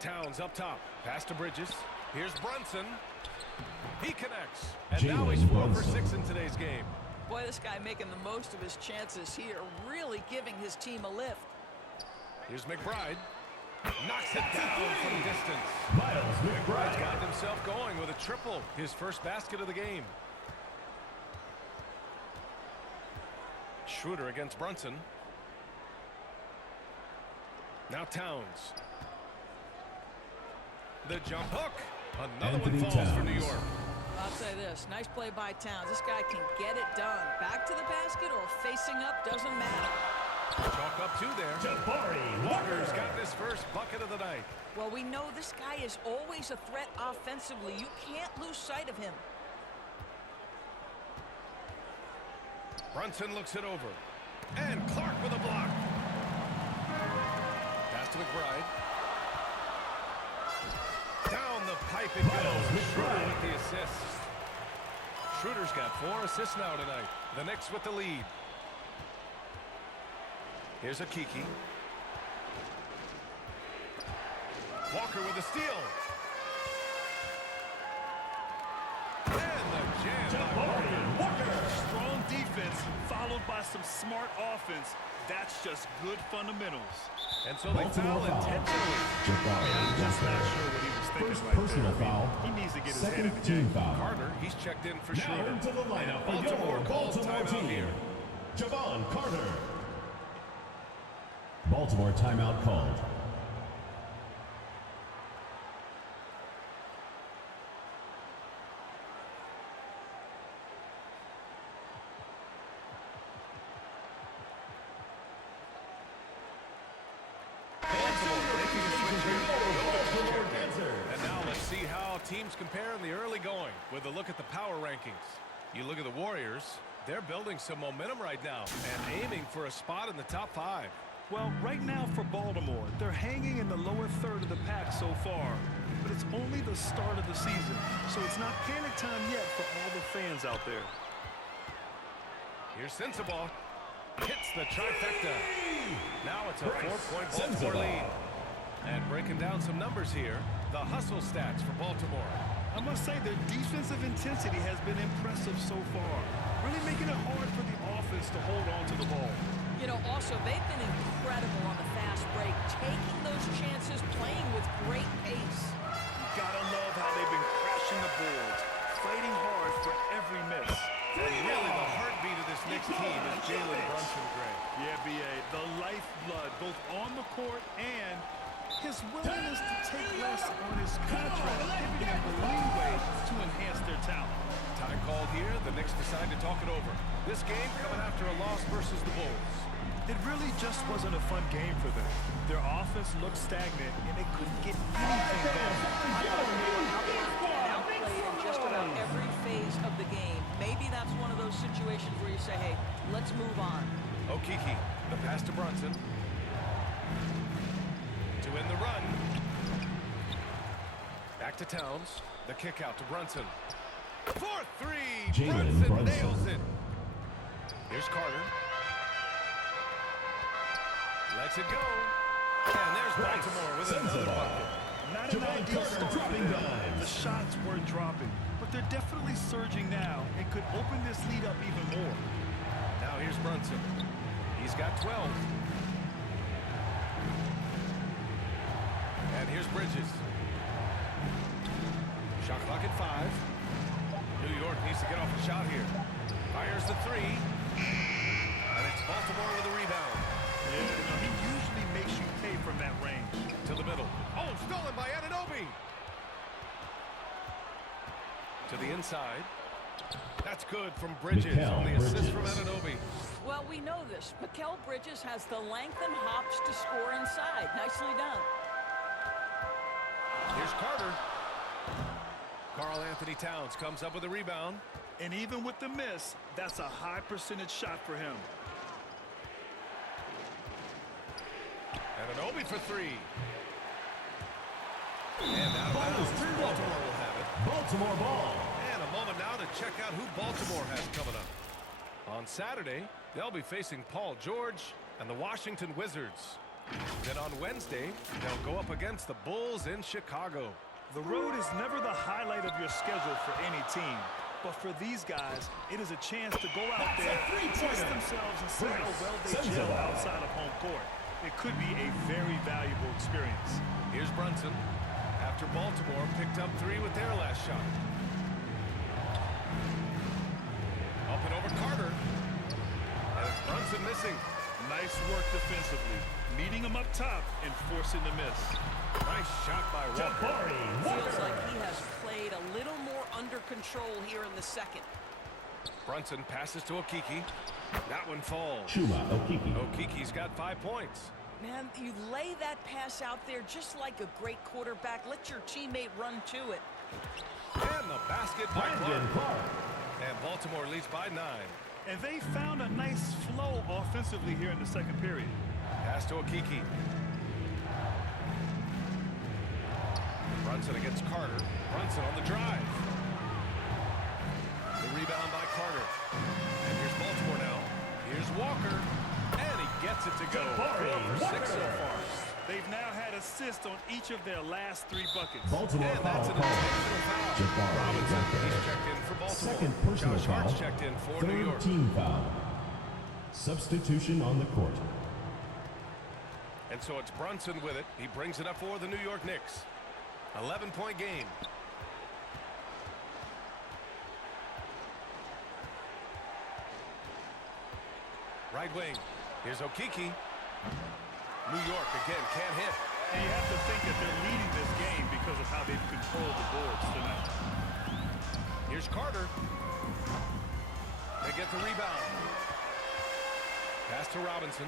Towns up top. Pass to Bridges. Here's Brunson. He connects. And now he's 4 for 6 in today's game. Boy, this guy making the most of his chances here, really giving his team a lift. Here's McBride. Knocks it down from distance. Miles McBride. He's got himself going with a triple. His first basket of the game. Schroeder against Brunson. Now Towns. The jump hook. Another one falls for New York. I'll say this, nice play by Towns. This guy can get it done. Back to the basket or facing up, doesn't matter. Chalk up 2 there. Jabari Walker's Walker. got this first bucket of the night. Well, we know this guy is always a threat offensively. You can't lose sight of him. Brunson looks it over. And Clark with a block. Pass to McBride. Down the pipe it goes. Schroeder with the assist. Schroeder's got 4 assists now tonight. The Knicks with the lead. Here's a Kiki. Walker with a steal. And the jam by Jabari Walker. Strong defense followed by some smart offense. That's just good fundamentals. And so they foul intentionally. I'm just not sure what he was thinking First right personal there. foul. He needs to get his head in Second the team game. foul. Carter, he's checked in for Now Schroeder. into the lineup for Baltimore your calls Baltimore timeout team. here. Javon Carter. Baltimore timeout called. And now let's see how teams compare in the early going with a look at the power rankings. You look at the Warriors, they're building some momentum right now and aiming for a spot in the top 5. Well, right now for Baltimore, they're hanging in the lower third of the pack so far. But it's only the start of the season, so it's not panic time yet for all the fans out there. Here's Sensabaugh. Hits the trifecta. Now it's a 4-point Baltimore lead. And breaking down some numbers here, the hustle stats for Baltimore. I must say their defensive intensity has been impressive so far, really making it hard for the offense to hold on to the ball. You know, also, they've been incredible on the fast break, taking those chances, playing with great pace. You gotta love how they've been crashing the boards, fighting hard for every miss. And really the heartbeat of this Knicks team is Jalen Brunson, Gray. Yeah, B.A., the lifeblood, both on the court and his willingness to take less on his contract, giving them the leeway to enhance their talent. Time called here. The Knicks decide to talk it over. This game coming after a loss versus the Bulls. It really just wasn't a fun game for them. Their offense looked stagnant, and they couldn't get anything going. Outplayed in just about every phase of the game. Maybe that's one of those situations where you say, hey, let's move on. Okeke, the pass to Brunson. To win the run. Back to Towns. The kick out to Brunson. For 3. Jalen Brunson nails it. Here's Carter. Lets it go. And there's Baltimore with another bucket. Not an ideal start for them. The shots were dropping, but they're definitely surging now and could open this lead up even more. Now here's Brunson. He's got 12. And here's Bridges. Shot clock at 5. New York needs to get off the shot here. Fires the 3. And it's Baltimore with a rebound. Yeah, he usually makes you pay from that range. To the middle. Oh, stolen by Anunoby. To the inside. That's good from Bridges on the assist from Anunoby. Well, we know this. Mikal Bridges has the length and hops to score inside. Nicely done. Here's Carter. Karl Anthony Towns comes up with a rebound. And even with the miss, that's a high percentage shot for him. Anunoby for 3. And out of bounds. Baltimore will have it. Baltimore ball. And a moment now to check out who Baltimore has coming up. On Saturday, they'll be facing Paul George and the Washington Wizards. Then on Wednesday, they'll go up against the Bulls in Chicago. The road is never the highlight of your schedule for any team. But for these guys, it is a chance to go out That's a there, three-pointer. test themselves, and see how well they Sensational. gel outside of home court. It could be a very valuable experience. Here's Brunson. After Baltimore picked up 3 with their last shot. Up and over Carter. And it's Brunson missing. Nice work defensively, meeting him up top and forcing the miss. Nice shot by Walker. Jabari Feels Walker. like he has played a little more under control here in the second. Brunson passes to Okiki. That one falls. Chuma Okiki. Okiki's got 5 points. Man, you lay that pass out there just like a great quarterback. Let your teammate run to it. And the basket by Brandon Clark. Clark. And Baltimore leads by 9. And they found a nice flow offensively here in the second period. Pass to Okiki. Brunson against Carter. Brunson on the drive. The rebound by Carter. And here's Baltimore now. Here's Walker. And he gets it to go. Jabari 4 for 6 so Walker. far. They've now had assists on each of their last 3 buckets. Baltimore And foul that's an call. intentional foul. Jabari Robinson, Walker. he's checked in for Baltimore. Second personal Josh foul. Hart's checked in for New Third York. team foul. Substitution on the court. And so it's Brunson with it. He brings it up for the New York Knicks. 11-point game. Right wing. Here's Okiki. New York again can't hit. And you have to think that they're leading this game because of how they've controlled the boards tonight. Here's Carter. They get the rebound. Pass to Robinson.